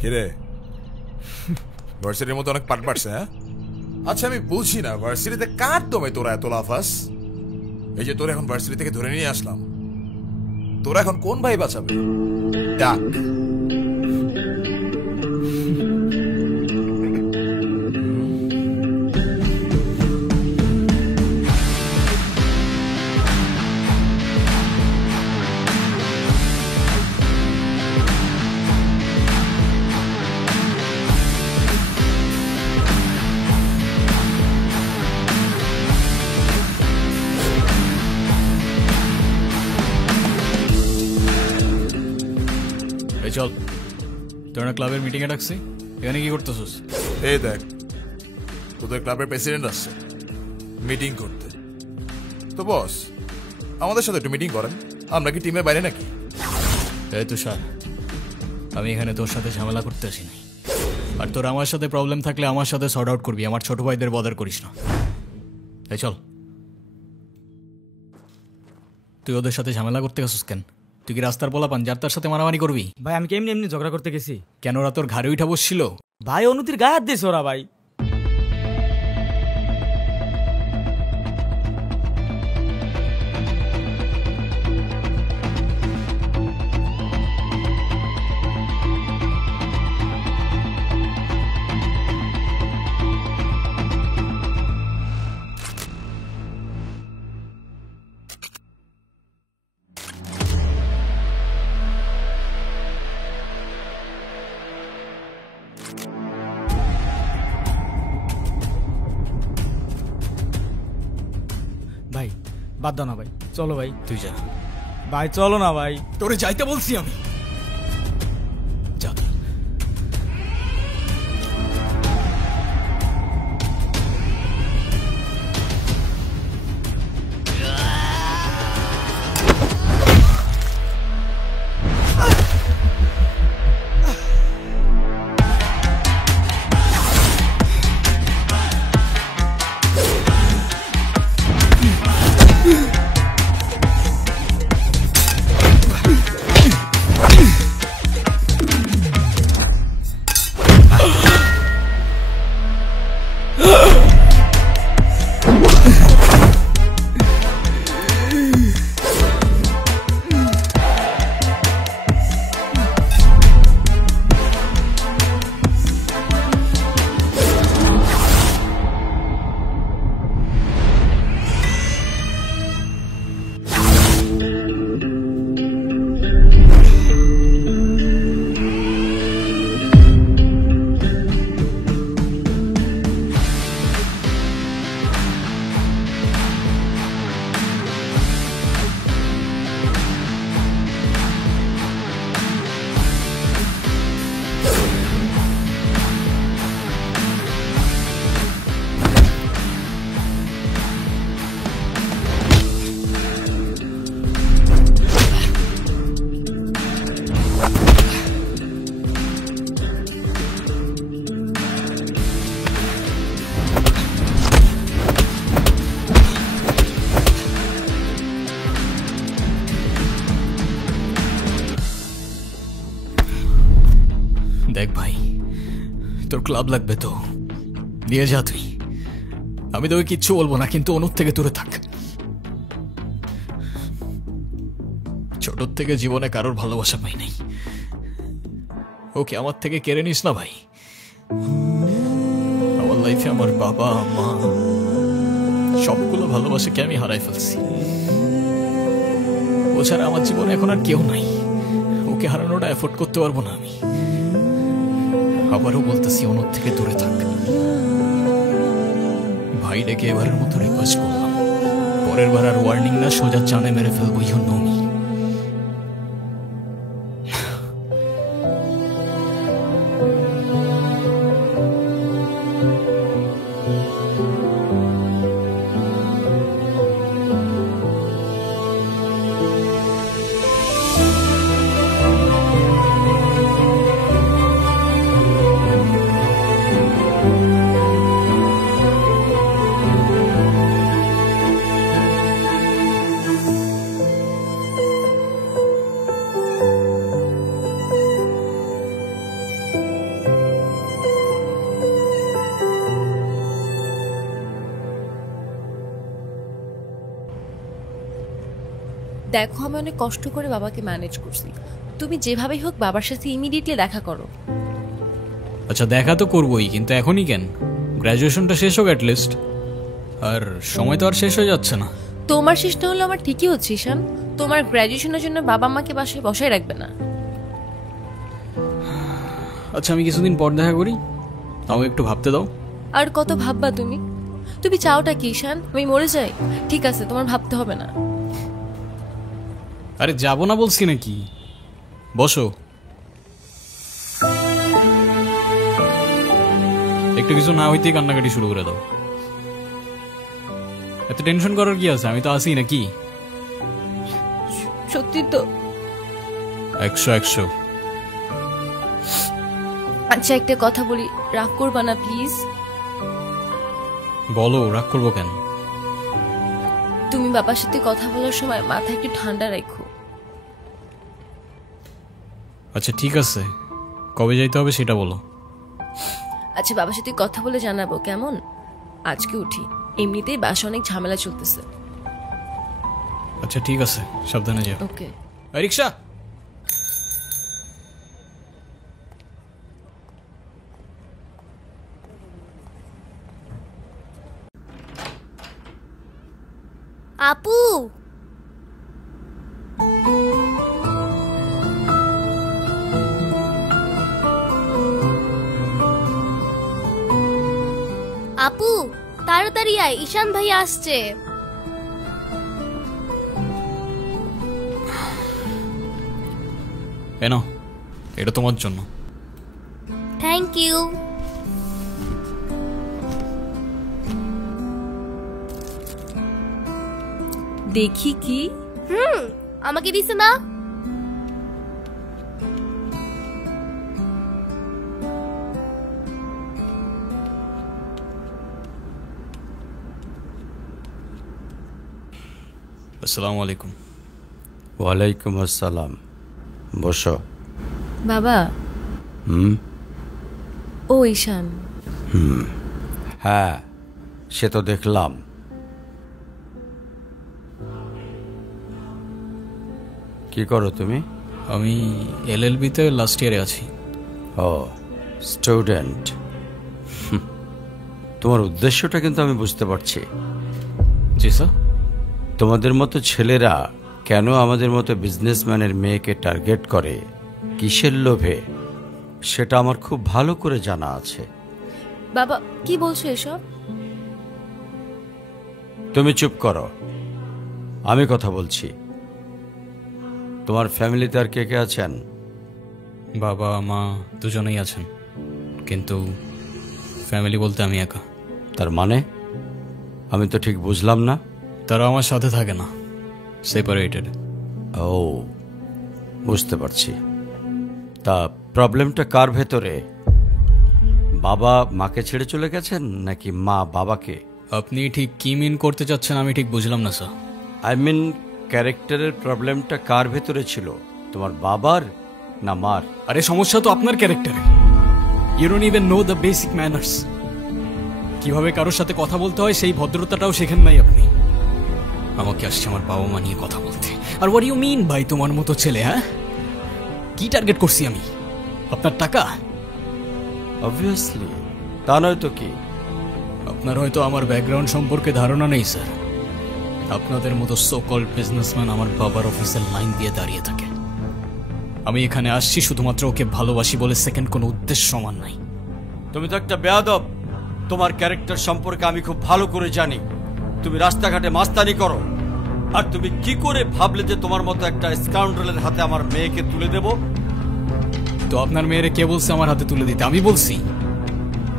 কিরে, ভার্সিটির মতো অনেক পাট পাটছে? হ্যাঁ, আচ্ছা আমি বুঝি না ভার্সিটিতে কার দমে তোরা এত লাফাস? এই যে তোরা এখন ভার্সিটি থেকে ধরে নিয়ে আসলাম, তোরা এখন কোন ভাই বাঁচাবে? ডাক। চল, তোরা ক্লাবের মিটিং এ ডাকছি, এখানে কি করতেছিস? এই দেখ, তোদের ক্লাবের প্রেসিডেন্ট আসছে মিটিং করতে। তো বস, আমাদের সাথে একটু মিটিং করেন। আমরা কি টিমের বাইরে নাকি? এই তুষার, আমি এখানে তোর সাথে ঝামেলা করতে আসিনি। আর তোর আমার সাথে প্রবলেম থাকলে আমার সাথে সর্ট আউট করবি, আমার ছোট ভাইদের বদার করিস না। এই চল। তুই ওদের সাথে ঝামেলা করতে গেছিস কেন? তুই কি রাস্তার পোলাপান যার তার সাথে মারামারি করবি? ভাই আমি কেমনি এমনি ঝগড়া করতে গেছি? কেন, ওরা তোর ঘাড়ে উঠা বসছিল? ভাই অনুতির গায়ে হাত দিয়েছে ওরা। ভাই ভাই বাদ দাও না ভাই, চলো ভাই। তুই যা ভাই, চলো না ভাই। তোরে যাইতে বলছি আমি। যা। দেখ ভাই, তোর ক্লাব লাগবে তো দিয়ে যা তুই, আমি তোকে কিচ্ছু বলবো না, কিন্তু অনুর থেকে দূরে থাক। ছোটর থেকে জীবনে কারোর ভালোবাসা পাই নাই, ওকে আমার থেকে কেড়ে নিস না ভাই। আমার লাইফে আমার বাবা মা সবগুলো ভালোবাসাকে আমি হারাই ফেলছি, ও ছাড়া আমার জীবনে এখন আর কেউ নাই, ওকে হারানোটা এফোর্ড করতে পারবো না আমি। আবারও বলতেছি অনুর থেকে দূরে থাক ভাই, ডেকে এবারের মতো রিকোয়েস্ট করলাম, পরের বার আর ওয়ার্নিং না, সোজা চানে মেরে ফেলবো। You know me. দেখো আমি অনেক কষ্ট করে বাবাকে ম্যানেজ করছি, তুমি যেভাবেই হোক বাবার সাথে ইমিডিয়েটলি দেখা করো। আচ্ছা দেখা তো করবোই, কিন্তু এখনই কেন? গ্র্যাজুয়েশনটা শেষ হোক অ্যাটলিস্ট, আর সময় তো আর শেষ হয়ে যাচ্ছে না। তোমার শেষ না হলে আমার ঠিকই হচ্ছে ঈশান, তোমার গ্র্যাজুয়েশনের জন্য বাবা মাকে বাসায় বসায় রাখবে না। আচ্ছা আমি কিছুদিন পর দেখা করি, আমাকে একটু ভাবতে দাও। আর কত ভাববা তুমি? তুমি চাওটা কি ঈশান, আমি মরে যাই? ঠিক আছে তোমার ভাবতে হবে না। আরে যাবো না বলছি নাকি, বসো। একটু কিছু না হইতেই কান্নাকাটি শুরু করে দাও। এত টেনশন করার কি আছে, আমি তো আসি নাকি। সত্যি তো? 100 আচ্ছা একটা কথা বলি, রাগ করবা না প্লিজ? বলো, রাগ করবো কেন? তুমি বাবার সাথে কথা বলার সময় মাথা একটু ঠান্ডা রাখো। আচ্ছা ঠিক আছে, কবে যাইতে হবে সেটা বলো। আচ্ছা বাবার সাথে কথা বলে জানাবো কেমন? আজকে উঠি, এমনিতেই বাসা অনেক ঝামেলা চলতেছে। আচ্ছা ঠিক আছে, সাবধানে যাও। ওকে। রিক্সা। আপু আপু তাড়াতাড়ি আয়, ঈশান ভাই আসছে। এ নাও, এটা তোমার জন্য। Thank you. দেখি কি? আমাকে দিছে না? আসসালামু আলাইকুম। ওয়ালাইকুম আসসালাম, বসো। বাবা। ও ঈশান। হ্যাঁ সে তো দেখলাম। কি করো তুমি? আমি LLB-তে লাস্ট ইয়ারে আছি। ও স্টুডেন্ট, তোমার উদ্দেশ্যটা কিন্তু আমি বুঝতে পারছি। জি স্যার। তোমাদের মতো ছেলেরা কেন আমাদের মতো বিজনেসম্যানের মেয়েকে টার্গেট করে, কিসের লোভে, সেটা আমার খুব ভালো করে জানা আছে। বাবা কি বলছো এসব? তুমি চুপ করো, আমি কথা বলছি। তোমার ফ্যামিলিতে আর কে কে আছেন? বাবা মা দুজনেই আছেন, কিন্তু ফ্যামিলি বলতে আমি একা। তার মানে আমি তো ঠিক বুঝলাম না। তারা আমার সাথে থাকে না, সেপারেটেড। ও বুঝতে পারছি। তা প্রবলেমটা কার ভেতরে? বাবা মাকে ছেড়ে চলে গেছেন নাকি মা বাবাকে? আপনি ঠিক কি মিন করতে চাচ্ছেন আমি ঠিক বুঝলাম না স্যার। আই মিন ক্যারেক্টারের প্রবলেমটা কার ভেতরে ছিল, তোমার বাবার না মার? আরে সমস্যা তো আপনার ক্যারেক্টারে। You don't even know the basic manners. কিভাবে কারোর সাথে কথা বলতে হয় সেই ভদ্রতাটাও শেখেন নাই আপনি। আমাকে আসছে আমার বাবা মা নিয়ে কথা বলতে। আর হোয়াট ইউ মিন ভাই তোমার মতো ছেলে? হ্যাঁ, কি টার্গেট করছি আমি? আপনার টাকা? অবভিয়াসলি, তা নয় তো কি। আপনার হয়তো আমার ব্যাকগ্রাউন্ড সম্পর্কে ধারণা নেই স্যার। আপনাদের মতো সো কল্ড বিজনেসম্যান আমার বাবার অফিসের লাইন দিয়ে দাঁড়িয়ে থাকে। আমি এখানে আসছি শুধুমাত্র ওকে ভালোবাসি বলে, সেকেন্ড কোনো উদ্দেশ্য সমান নাই। তুমি তো একটা বেয়াদব। তোমার ক্যারেক্টার সম্পর্কে আমি খুব ভালো করে জানি। তুমি রাস্তাঘাটে মাস্তানি করো, আর তুমি কি করে ভাবলে যে তোমার মতো একটা স্কাউন্ডারের হাতে আমার মেয়েকে তুলে দেব? তো আপনার মেয়েরে কে বলছে আমার হাতে তুলে দিতে? আমি বলছি?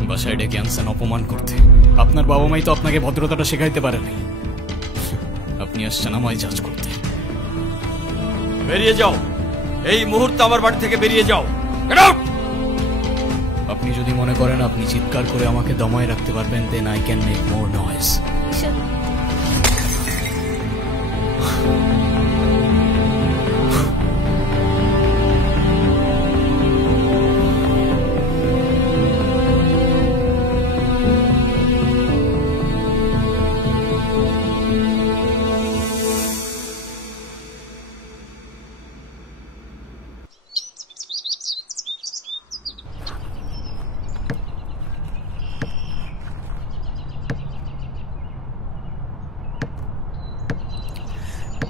বাসায় ডেকে আনছেন অপমান করতে। আপনার বাবা মাই তো আপনাকে ভদ্রতাটা শেখাইতে পারেনি। আপনি আসছেন আমায় জাজ করতে। বেরিয়ে যাও, এই মুহূর্তে আমার বাড়ি থেকে বেরিয়ে যাও। Get out! আপনি যদি মনে করেন আপনি চিৎকার করে আমাকে দমায় রাখতে পারবেন, then I can make more noise.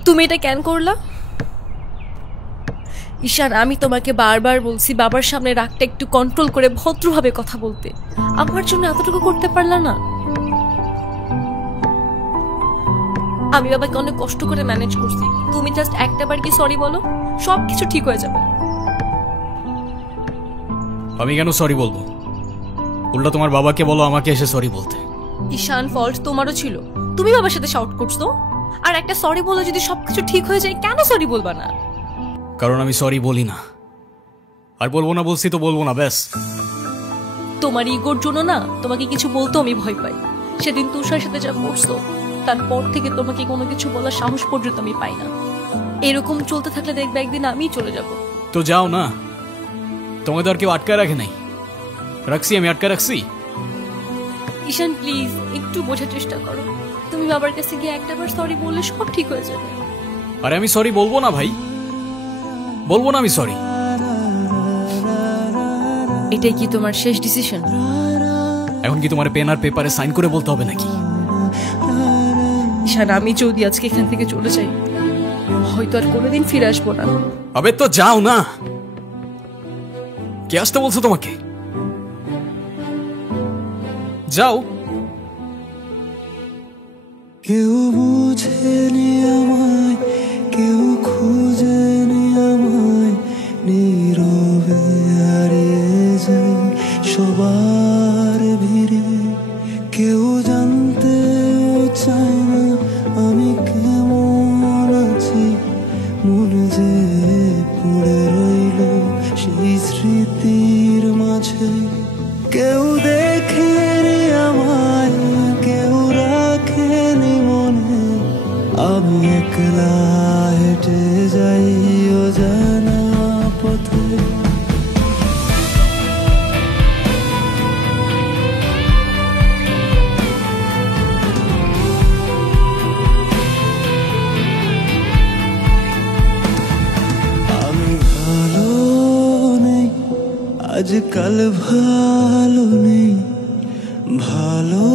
তুমি এটা কেন করলা? ঈশান, আমি তোমাকে বারবার বলছি বাবার সামনে রাগটা একটু কন্ট্রোল করে ভদ্রভাবে কথা বলতে। আমার জন্য এতটুকু করতে পারলা না? আমি বাবাকে অনেক কষ্ট করে ম্যানেজ করছি। তুমি জাস্ট একটাবার কি সরি বলো, সবকিছু ঠিক হয়ে যাবে। আমি কেন সরি বলবো? উল্টা তোমার বাবাকে বলো আমাকে এসে সরি বলতে। ঈশান, ফল্ট তোমারও ছিল। তুমি বাবার সাথে শাউট করছো, আর একটা সরি বলে যদি সবকিছু ঠিক হয়ে যায়, কেন সরি বলবা না? কারণ আমি সরি বলি না, আর বলবো না। বলছি তো বলবো না, ব্যাস। তোমার ইগোর জন্য না তোমাকে কিছু বলতেও আমি ভয় পাই। সেদিন তুষার সাথে যা করছো, তারপর থেকে তোমাকে কোনো কিছু বলার সাহস পর্যন্ত আমি পাই না। এরকম চলতে থাকলে দেখবে একদিন আমিই চলে যাব। তো যাও না, তোমাকে তো আর কেউ আটকায় রাখে নাই। রাখছি? আমি আটকায় রাখছি? ঈশান প্লিজ একটু বোঝার চেষ্টা করো। তুমি বাবার কাছে গিয়ে একটাবার সরি বললে সব ঠিক হয়ে যাবে। আরে আমি সরি বলবো না ভাই, বলবো না আমি সরি। এটাই কি তোমার শেষ ডিসিশন? এখন কি তোমার পেন আর পেপারে সাইন করে বলতে হবে নাকি? ঈশান, আমি যদি আজকে এখান থেকে চলে যাই, হয়তো আর কোনোদিন ফিরে আসবো না। আবে তো যাও না। কে আসতে বলছো তোমাকে? যাও। কেউ বুঝেনি আমায়, কেউ খুঁজেনি আমায়, নীরবে হারিয়ে যাই সবার ভিড়ে। কেউ জানতেও চায় না আমি কেমন আছি, মনে যে পড়ে রইল সেই স্মৃতির মাঝে। কেউ দেখেনি আমায়, কেউ রাখেনি মনে, আমি একলা হেঁটে যাই অজানা পথে। আমি ভালো নেই, আজকাল ভালো নেই, ভালো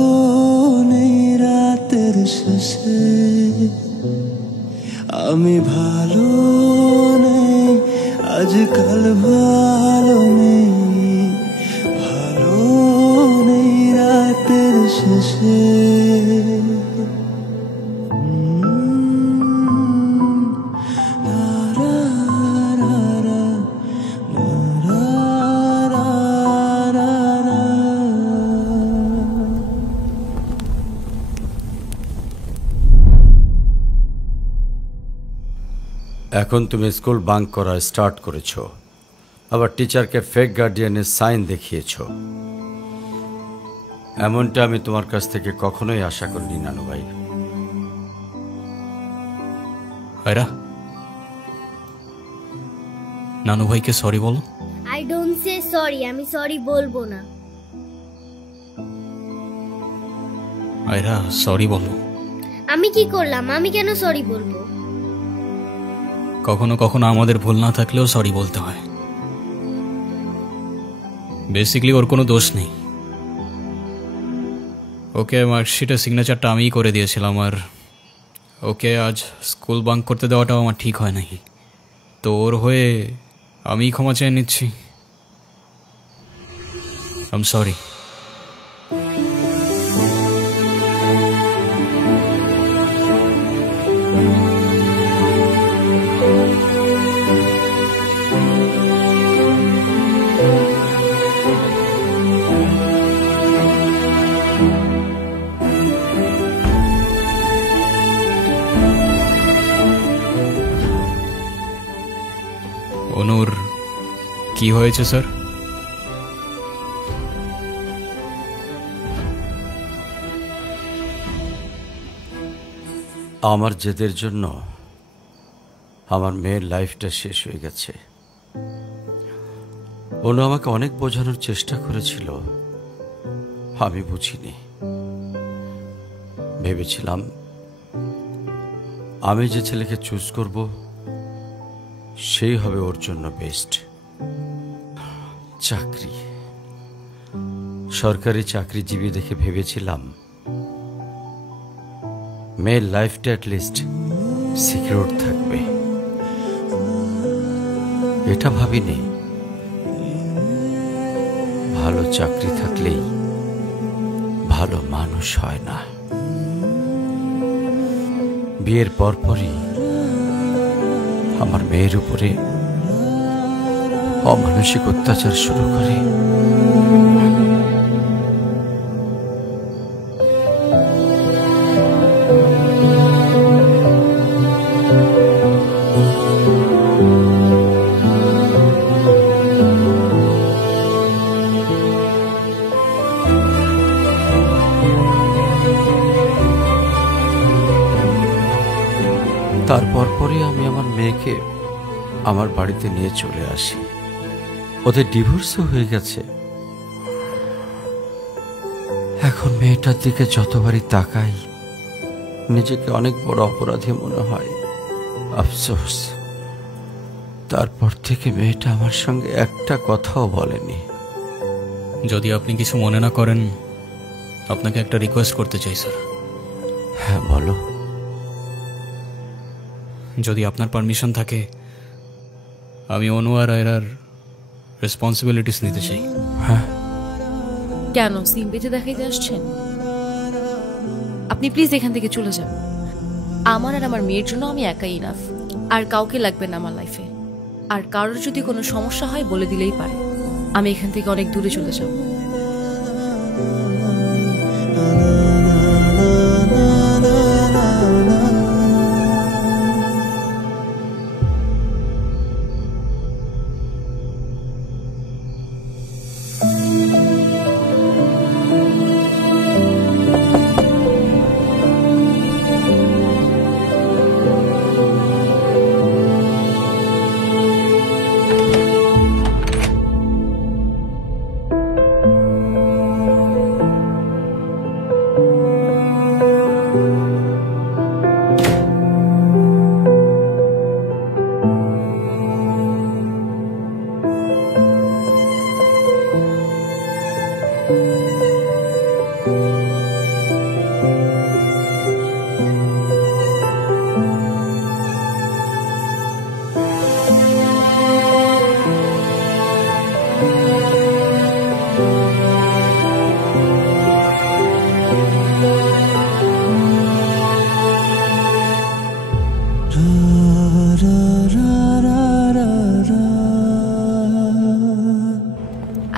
নেই রাতের শেষে। আমি ভালো নেই, আজকাল ভালো নেই, ভালো নেই রাতের শেষে। এখন তুমি স্কুল বাঙ্ক করা স্টার্ট করেছো, আবার টিচারকে ফেক গার্ডিয়ানের সাইন দেখিয়েছো। এমনটা আমি তোমার কাছ থেকে কখনোই আশা করিনি নানু ভাই। আয়রা, নানু ভাইকে সরি বলো। I I don't say sorry, আমি সরি বলবো না। আয়রা সরি বলো। আমি কি করলাম? আমি কেন সরি বলবো? কখনো কখনো আমাদের ভুল না থাকলেও সরি বলতে হয়। বেসিক্যালি ওর কোনো দোষ নেই। ওকে মার্কশিটের সিগনেচারটা আমিই করে দিয়েছিলাম, আর ওকে আজ স্কুল বাঙ্ক করতে দেওয়াটাও আমার ঠিক হয় নাই। তো ওর হয়ে আমিই ক্ষমা চেয়ে নিচ্ছি। I am sorry. অনুর কি হয়েছে স্যার? আমার জেদের জন্য আমার মেয়ের লাইফটা শেষ হয়ে গেছে। অনু আমাকে অনেক বোঝানোর চেষ্টা করেছিল, আমি বুঝিনি। ভেবেছিলাম আমি যে ছেলেকে চুজ করব সেই হবে ওর জন্য বেস্ট। চাকরি, সরকারি চাকরিজীবী দেখে ভেবেছিলাম মেয়ের লাইফটা অ্যাটলিস্ট সিকিউর থাকবে। এটা ভাবিনি ভালো চাকরি থাকলেই ভালো মানুষ হয় না। বিয়ের পরপরই আমার মেয়ের উপরে অমানসিক অত্যাচার শুরু করে। তারপর পরে আমি আমার মেয়েকে আমার বাড়িতে নিয়ে চলে আসি। ওদের ডিভোর্সও হয়ে গেছে। এখন মেয়েটার দিকে যতবারই তাকাই নিজেকে অনেক বড় অপরাধী মনে হয়। আফসোস, তারপর থেকে মেয়েটা আমার সঙ্গে একটা কথাও বলেনি। যদি আপনি কিছু মনে না করেন, আপনাকে একটা রিকোয়েস্ট করতে চাই স্যার। হ্যাঁ বলো। যদি আপনার পারমিশন থাকে, আমি অনু আর আয়রার রেসপন্সিবিলিটিস নিতে চাই। হ্যাঁ। কেন সিম বেঁধে দেখাইতে আসছেন? আপনি প্লিজ এখান থেকে চলে যান। আমার আর আমার মেয়ের জন্য আমি একাই ইনাফ, আর কাউকে লাগবে না আমার লাইফে। আর কারোর যদি কোনো সমস্যা হয় বলে দিলেই পারে। আমি এখান থেকে অনেক দূরে চলে যাব।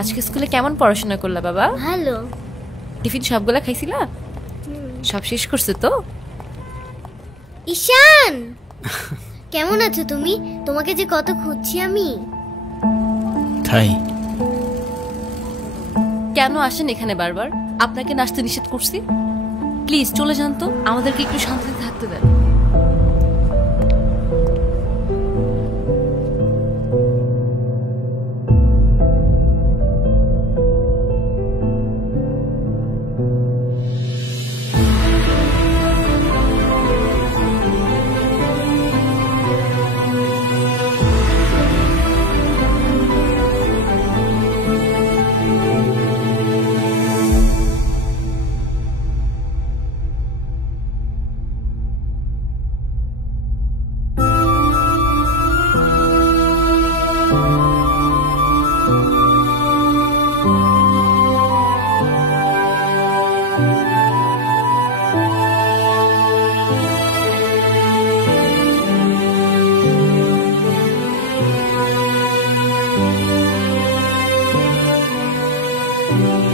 আজকে স্কুলে কেমন পড়াশোনা করলা বাবা? ভালো। টিফিন সবগুলা খাইছিলা? সব শেষ করছে তো? ঈশান, কেমন আছো তুমি? তোমাকে যে কত খুঁজছি আমি। তাই কেন আসেন এখানে বারবার? আপনাকে নাচতে নিষেধ করছি? প্লিজ চলে যান তো, আমাদেরকে একটু শান্তিতে থাকতে দেন।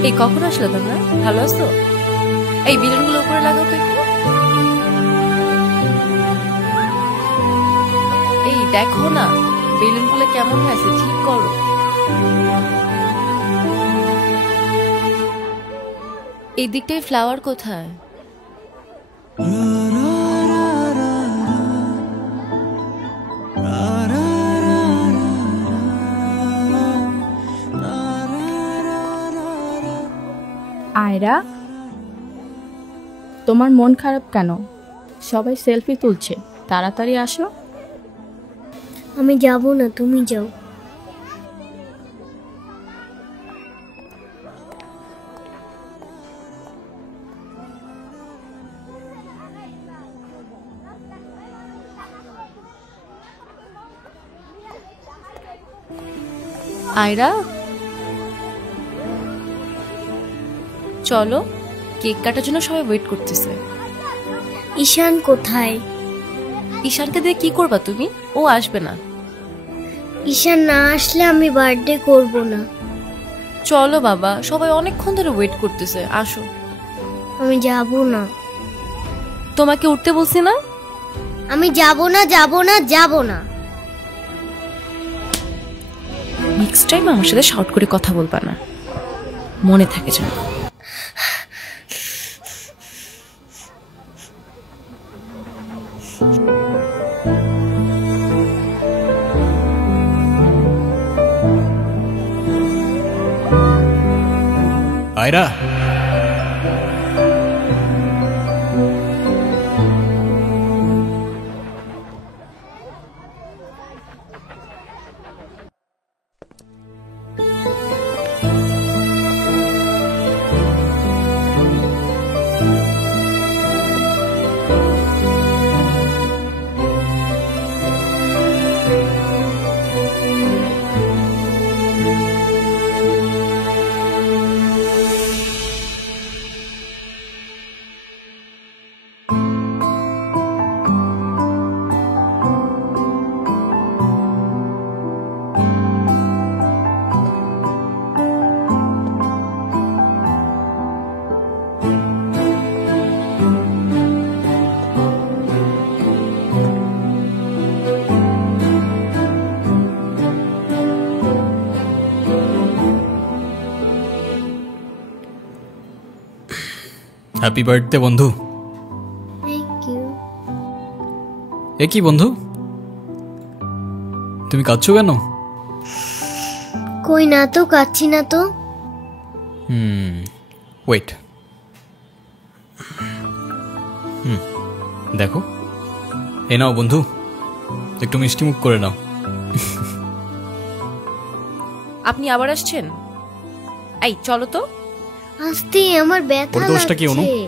এই কখন আসলে তোমরা? ভালো আছো? এই বেলুনগুলো উপরে লাগাও তো একটু। এই দেখো না বেলুনগুলো কেমন হয়েছে, ঠিক করো। এই দিকটায় ফ্লাওয়ার কোথায়? আয়রা, তোমার মন খারাপ কেন? সবাই সেলফি তুলছে, তাড়াতাড়ি আসো। আমি যাব না, তুমি যাও। আয়রা চলো, কেক কাটার জন্য সবাই ওয়েট করতেছে। ঈশান কোথায়? ঈশানকে দিয়ে কি করবা তুমি? ও আসবে না। ঈশান না আসলে আমি বার্থডে করব না। চলো বাবা, সবাই অনেকক্ষণ ধরে ওয়েট করতেছে, আসো। আমি যাব না। তোমাকে উঠতে বলছি না? আমি যাব না, যাব না, যাব না। নেক্সট টাইম আমার সাথে শর্ট করে কথা বলবা না, মনে থাকে যেন। আয়রা, হ্যাপি বার্থডে বন্ধু। Thank you. এ কি বন্ধু, তুমি কাঁদছো কেন? কই না তো, কাচ্ছি না তো। ওয়েট, দেখো, এ নাও বন্ধু, একটু মিষ্টি মুখ করে নাও। আপনি আবার আসছেন? এই চলো তো। আস্তে, আমার ব্যথা ওর দোষটা কি অনু? লাগছে।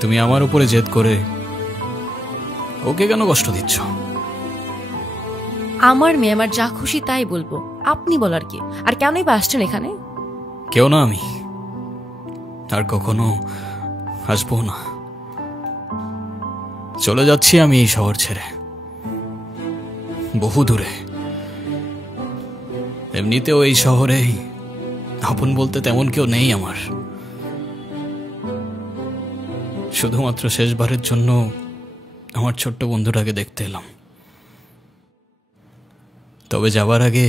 তুমি আমার উপরে জেদ করে ওকে কেন কষ্ট দিচ্ছ? আমার মেয়ে, আমার যা খুশি তাই বলবো, আপনি বলার কি? আর কেনই বা আসছেন এখানে? কেউ না আমি, আর কখনো আসবো না। চলে যাচ্ছি আমি এই শহর ছেড়ে, বহু দূরে। এমনিতেও এই শহরে আপন বলতে তেমন কেউ নেই আমার। শুধুমাত্র শেষবারের জন্য আমার ছোট্ট বন্ধুটাকে দেখতে এলাম। তবে যাবার আগে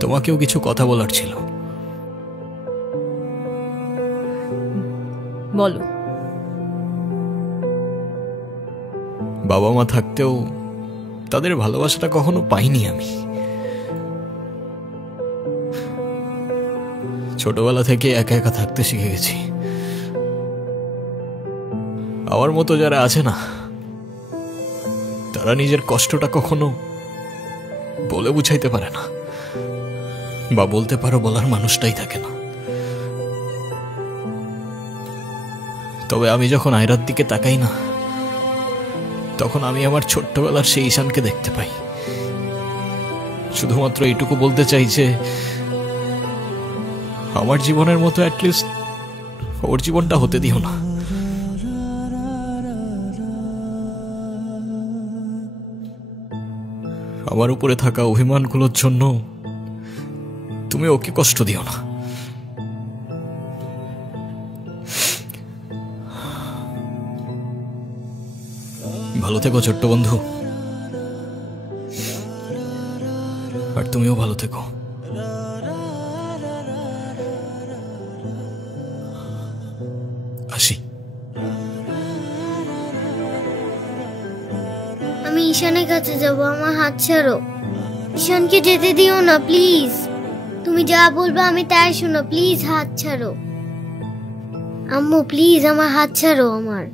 তোমাকেও কিছু কথা বলার ছিল। বলো। বাবা মা থাকতেও তাদের ভালোবাসাটা কখনো পাইনি আমি। ছোটবেলা থেকে একা একা থাকতে শিখে গেছি। আমার মতো যারা আছে না, তারা নিজের কষ্টটা কখনো বলে বুঝাইতে পারে না, বা বলতে পারো বলার মানুষটাই থাকে না। তবে আমি যখন আয়রার দিকে তাকাই না, তখন আমি আমার ছোট্টবেলার সেই ঈশানকে দেখতে পাই। শুধুমাত্র এইটুকু বলতে চাই যে আমার জীবনের মতো অ্যাটলিস্ট ওর জীবনটা হতে দিও না। আমার উপরে থাকা অভিমানগুলোর জন্য তুমি ওকে কষ্ট দিও না। ভালো থেকো ছোট্ট বন্ধু, আর তুমিও ভালো থেকো। আসি। আমি ঈশানের কাছে যাব, আমার হাত ছাড়ো। ঈশানকে যেতে দিও না প্লিজ। তুমি যা বলবে আমি তাই শোনো, প্লিজ হাত ছাড়ো। আম্মু প্লিজ আমার হাত ছাড়ো। আমার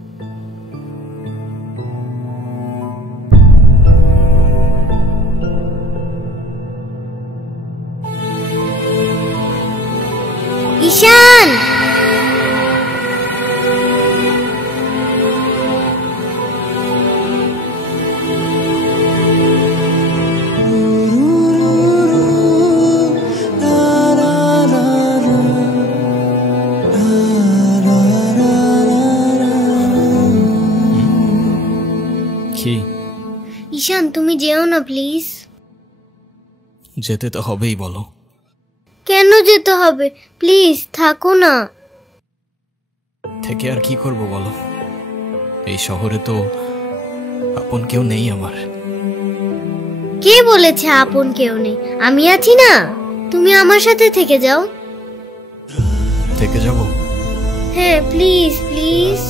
ঈশান, ঈশান তুমি যেও না প্লিজ। যেতে তো হবেই, বলো কেন যেতে হবে? প্লিজ থাকো না। থেকে আর কি করব বলো, এই শহরে তো আপন কেউ নেই আমার। কে বলেছে আপন কেউ নেই? আমি আছি না, তুমি আমার সাথে থেকে যাও। থেকে যাব? হ্যাঁ প্লিজ প্লিজ।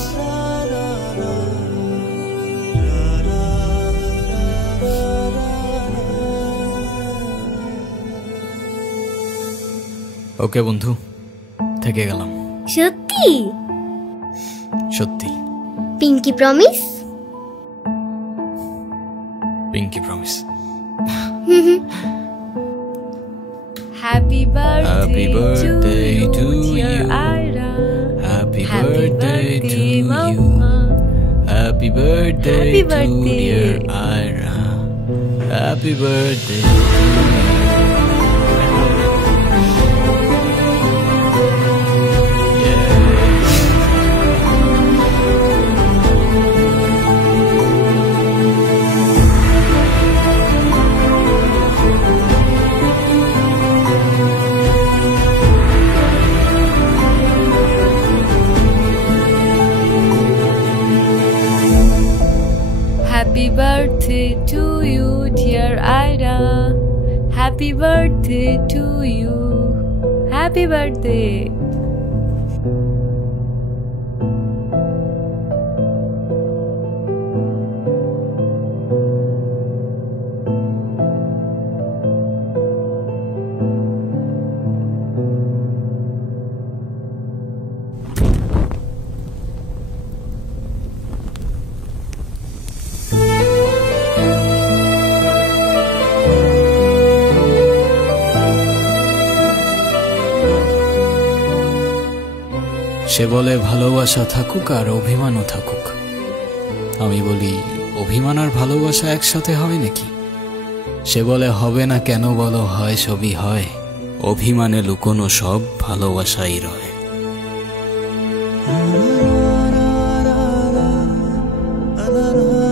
ওকে বন্ধু, থেকে গেলাম। সত্যি? সত্যি। Pinky promise? Pinky promise. Happy Happy birthday to you. Ira. Happy birthday to you. Happy birthday to dear Ira. Happy birthday to you. Happy birthday to you, dear Ira. Happy birthday to you. Happy birthday. সে বলে ভালোবাসা থাকুক আর অভিমানও থাকুক। আমি বলি অভিমান আর ভালোবাসা একসাথে হয় নাকি? সে বলে হবে না কেন বলো, হয় সবই হয়, অভিমানে লুকোনো সব ভালোবাসাই রয়। la la la la